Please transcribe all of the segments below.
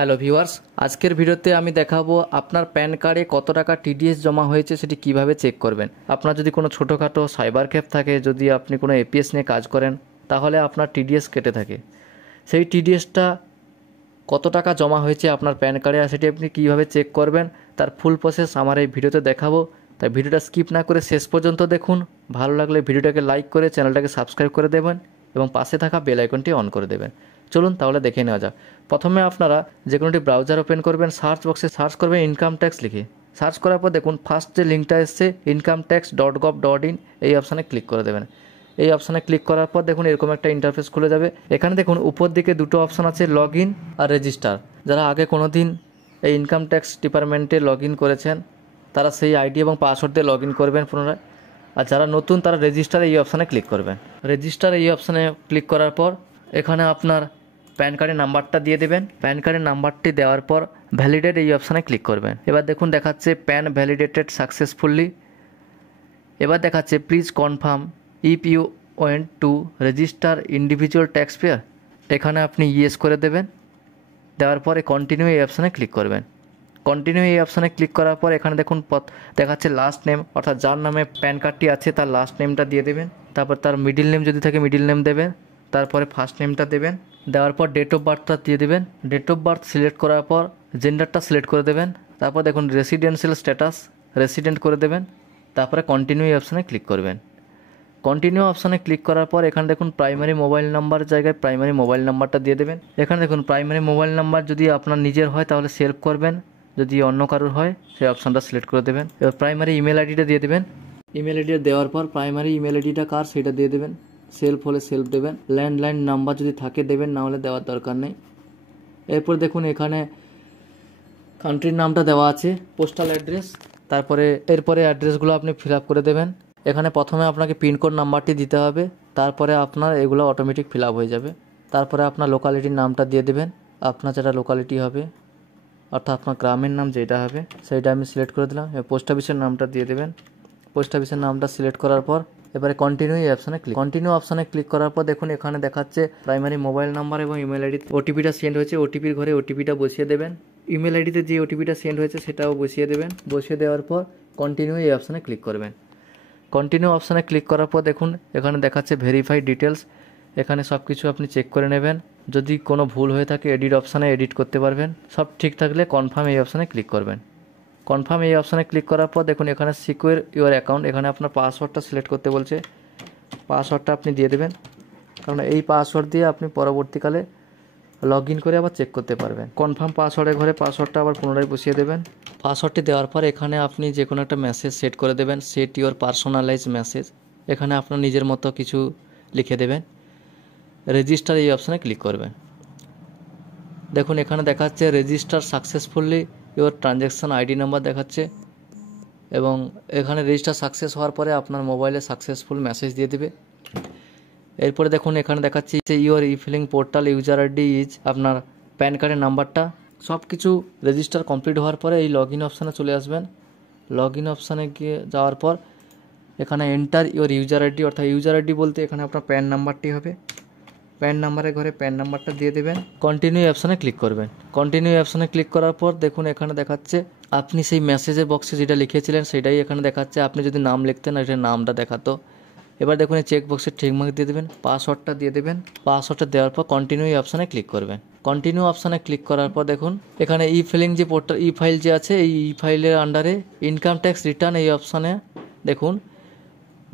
Hello viewers, আজকের ভিডিওতে আমি দেখাবো আপনার প্যান কার্ডে কত টাকা টিডিএস জমা হয়েছে সেটি কিভাবে চেক করবেন। আপনার যদি কোনো ছোটোখাটো সাইবার ক্যাফ থাকে, যদি আপনি কোনো এপিএস নিয়ে কাজ করেন, তাহলে আপনার টিডিএস কেটে থাকে। সেই টিডিএসটা কত টাকা জমা হয়েছে আপনার প্যান কার্ডে আর সেটি আপনি কীভাবে চেক করবেন তার ফুল প্রসেস আমার এই ভিডিওতে দেখাবো। তাই ভিডিওটা স্কিপ না করে শেষ পর্যন্ত দেখুন। ভালো লাগলে ভিডিওটাকে লাইক করে চ্যানেলটাকে সাবস্ক্রাইব করে দেবেন এবং পাশে থাকা বেল আইকনটি অন করে দেবেন। চলুন তাহলে দেখে নেওয়া যাক। প্রথমে আপনারা যে কোনো একটি ব্রাউজার ওপেন করবেন, সার্চ বক্সে সার্চ করবেন ইনকাম ট্যাক্স লিখে। সার্চ করার পর দেখুন ফার্স্ট যে লিঙ্কটা এসছে incometax.gov.in, এই অপশানে ক্লিক করে দেবেন। এই অপশানে ক্লিক করার পর দেখুন এরকম একটা ইন্টারফেস খুলে যাবে। এখানে দেখুন উপর দিকে দুটো অপশান আছে, লগ ইন আর রেজিস্টার। যারা আগে কোনো দিন এই ইনকাম ট্যাক্স ডিপার্টমেন্টে লগ ইন করেছেন তারা সেই আইডি এবং পাসওয়ার্ড দিয়ে লগ ইন করবেন পুনরায়। আর যারা নতুন তারা রেজিস্টার এই অপশানে ক্লিক করবেন। রেজিস্টার এই অপশানে ক্লিক করার পর এখানে আপনার প্যান কার্ডের নাম্বারটা দিয়ে দেবেন। প্যান কার্ডের নাম্বারটি দেওয়ার পর ভ্যালিডেট এই অপশানে ক্লিক করবেন। এবার দেখুন দেখাচ্ছে প্যান ভ্যালিডেটেড সাকসেসফুলি। এবার দেখাচ্ছে please confirm if you went to register individual tax payer. এখানে আপনি ইয়েস করে দেবেন। দেওয়ার পরে কন্টিনিউ এই অপশানে ক্লিক করবেন। কন্টিনিউ এই অপশানে ক্লিক করার পর এখানে দেখুন দেখাচ্ছে লাস্ট নেম, অর্থাৎ যার নামে প্যান কার্ডটি আছে তার লাস্ট নেমটা দিয়ে দেবেন। তারপর তার মিডিল নেম যদি থাকে মিডিল নেম দেবেন। তারপরে ফার্স্ট নেমটা দেবেন। দেওয়ার পর ডেট অফ বার্থটা দিয়ে দেবেন। ডেট অফ বার্থ সিলেক্ট করার পর জেন্ডারটা সিলেক্ট করে দেবেন। তারপর দেখুন রেসিডেন্সিয়াল স্ট্যাটাস রেসিডেন্ট করে দেবেন। তারপরে কন্টিনিউ এই অপশানে ক্লিক করবেন। কন্টিনিউ অপশানে ক্লিক করার পর এখানে দেখুন প্রাইমারি মোবাইল নাম্বার জায়গায় প্রাইমারি মোবাইল নাম্বারটা দিয়ে দেবেন। এখানে দেখুন প্রাইমারি মোবাইল নাম্বার যদি আপনার নিজের হয় তাহলে সেভ করবেন, যদি অন্য কারোর হয় সেই অপশানটা সিলেক্ট করে দেবেন। এবার প্রাইমারি ইমেল আইডিটা দিয়ে দেবেন। ইমেল আইডিটা দেওয়ার পর প্রাইমারি ইমেল আইডিটা কার সেটা দিয়ে দেবেন। সেলফ হলে সেলফ দেবেন। ল্যান্ডলাইন নাম্বার যদি থাকে দেবেন, না হলে দেওয়ার দরকার নেই। এরপর দেখুন এখানে কান্ট্রির নামটা দেওয়া আছে, পোস্টাল অ্যাড্রেস। তারপরে এরপরে অ্যাড্রেসগুলো আপনি ফিল আপ করে দেবেন। এখানে প্রথমে আপনাকে পিনকোড নাম্বারটি দিতে হবে, তারপরে আপনার এগুলো অটোমেটিক ফিল আপ হয়ে যাবে। তারপরে আপনার লোকালিটির নামটা দিয়ে দেবেন, আপনার যেটা লোকালিটি হবে, অর্থাৎ আপনার গ্রামের নাম যেটা হবে সেইটা আমি সিলেক্ট করে দিলাম। পোস্ট অফিসের নামটা দিয়ে দেবেন। পোস্ট অফিসের নামটা সিলেক্ট করার পর এবারে কন্টিনিউ এই অপশানে ক্লিক। কন্টিনিউ অপশানে ক্লিক করার পর দেখুন এখানে দেখাচ্ছে প্রাইমারি মোবাইল নাম্বার এবং ইমেল আইডি ওটিপিটা সেন্ড হয়েছে। ওটিপির ঘরে ওটিপিটা বসিয়ে দেবেন। ইমেল আইডিতে যে ওটিপিটা সেন্ড হয়েছে সেটাও বসিয়ে দেবেন। বসিয়ে দেওয়ার পর কন্টিনিউ এই অপশানে ক্লিক করবেন। কন্টিনিউ অপশানে ক্লিক করার পর দেখুন এখানে দেখাচ্ছে ভেরিফাই ডিটেলস। এখানে সব কিছু আপনি চেক করে নেবেন। যদি কোনো ভুল হয়ে থাকে এডিট অপশানে এডিট করতে পারবেন। সব ঠিক থাকলে কনফার্ম এই অপশানে ক্লিক করবেন। কনফার্ম এই অপশানে ক্লিক করার পর দেখুন এখানে সিকিউর ইউর অ্যাকাউন্ট, এখানে আপনার পাসওয়ার্ডটা সিলেক্ট করতে বলছে। পাসওয়ার্ডটা আপনি দিয়ে দেবেন, কারণ এই পাসওয়ার্ড দিয়ে আপনি পরবর্তীকালে লগ ইন করে আবার চেক করতে পারবেন। কনফার্ম পাসওয়ার্ডের ঘরে পাসওয়ার্ডটা আবার পুনরায় বসিয়ে দেবেন। পাসওয়ার্ডটি দেওয়ার পর এখানে আপনি যে কোনো একটা মেসেজ সেট করে দেবেন, সেট ইউর পার্সোনালাইজ মেসেজ। এখানে আপনার নিজের মতো কিছু লিখে দেবেন। রেজিস্টার এই অপশানে ক্লিক করবেন। দেখুন এখানে দেখাচ্ছে register successfully, your transaction ID number দেখাচ্ছে এবং এখানে রেজিস্টার সাকসেস হওয়ার পরে আপনার মোবাইলে সাকসেসফুল মেসেজ দিয়ে দেবে। এরপরে দেখুন এখানে দেখাচ্ছি যে your e filing portal user ID is, আপনার প্যান কার্ডের নাম্বারটা। সব কিছু রেজিস্টার কমপ্লিট হওয়ার পরে এই লগ ইন অপশানে চলে আসবেন। লগ ইন অপশানে গিয়ে যাওয়ার পর এখানে এন্টার ইউর ইউজার আইডি, অর্থাৎ ইউজার আইডি বলতে এখানে আপনার প্যান নাম্বারটি হবে। প্যান নাম্বারের ঘরে প্যান নাম্বারটা দিয়ে দেবেন। কন্টিনিউ অপশানে ক্লিক করবেন। কন্টিনিউ অপশানে ক্লিক করার পর দেখুন এখানে দেখাচ্ছে আপনি সেই মেসেজের বক্সে যেটা লিখেছিলেন সেটাই এখানে দেখাচ্ছে। আপনি যদি নাম লিখতেন এটা নামটা দেখাতো। এবার দেখুন এই চেক বক্সে ঠিকমাক দিয়ে দেবেন, পাসওয়ার্ডটা দিয়ে দেবেন। পাসওয়ার্ডটা দেওয়ার পর কন্টিনিউ অপশানে ক্লিক করবেন। কন্টিনিউ অপশানে ক্লিক করার পর দেখুন এখানে ই ফিলিং যে পোর্টাল ই ফাইল যে আছে, এই ই ফাইলের আন্ডারে ইনকাম ট্যাক্স রিটার্ন এই অপশানে দেখুন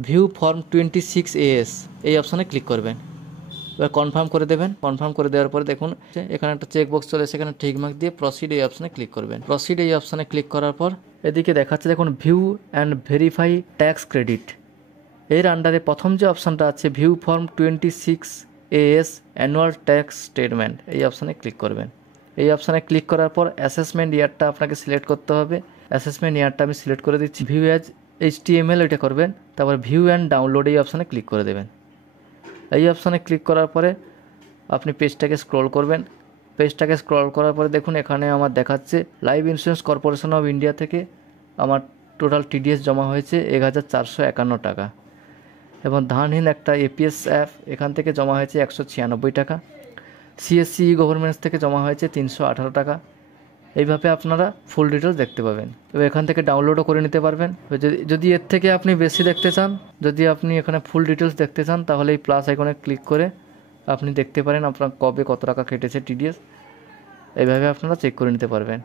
ভিউ ফর্ম 26 AS এই অপশানে ক্লিক করবেন। এবার কনফার্ম করে দেবেন। কনফার্ম করে দেওয়ার পরে দেখুন এখানে একটা চেক বক্স চলে এসে এখানে ঠিকমাক দিয়ে প্রসিড এই অপশানে ক্লিক করবেন। প্রসিড এই অপশানে ক্লিক করার পর এদিকে দেখাচ্ছে দেখুন view and verify tax credit. এর আন্ডারে প্রথম যে অপশানটা আছে view form 26 AS annual tax statement, এই অপশানে ক্লিক করবেন। এই অপশানে ক্লিক করার পর অ্যাসেসমেন্ট ইয়ারটা আপনাকে সিলেক্ট করতে হবে। অ্যাসেসমেন্ট ইয়ারটা আমি সিলেক্ট করে দিচ্ছি। ভিউ অ্যাজ HTML এটা করবেন। তারপর ভিউ অ্যান্ড ডাউনলোড এই অপশানে ক্লিক করে দেবেন। এই অপশানে ক্লিক করার পরে আপনি পেজটাকে স্ক্রল করবেন। পেজটাকে স্ক্রল করার পরে দেখুন এখানে আমার দেখাচ্ছে life insurance corporation of India থেকে আমার টোটাল টিডিএস জমা হয়েছে 1451 টাকা এবং ধানহীন একটা এপিএস অ্যাপ এখান থেকে জমা হয়েছে 196 টাকা। সিএসসি গভর্নমেন্টস থেকে জমা হয়েছে 318 টাকা। এইভাবে আপনারা ফুল ডিটেলস দেখতে পাবেন। এবার এখান থেকে ডাউনলোডও করে নিতে পারবেন। যদি এর থেকে আপনি বেশি দেখতে চান, যদি আপনি এখানে ফুল ডিটেলস দেখতে চান, তাহলে এই প্লাস আইকনে ক্লিক করে আপনি দেখতে পারেন আপনার কবে কত টাকা কেটেছে টিডিএস। এইভাবে আপনারা চেক করে নিতে পারবেন।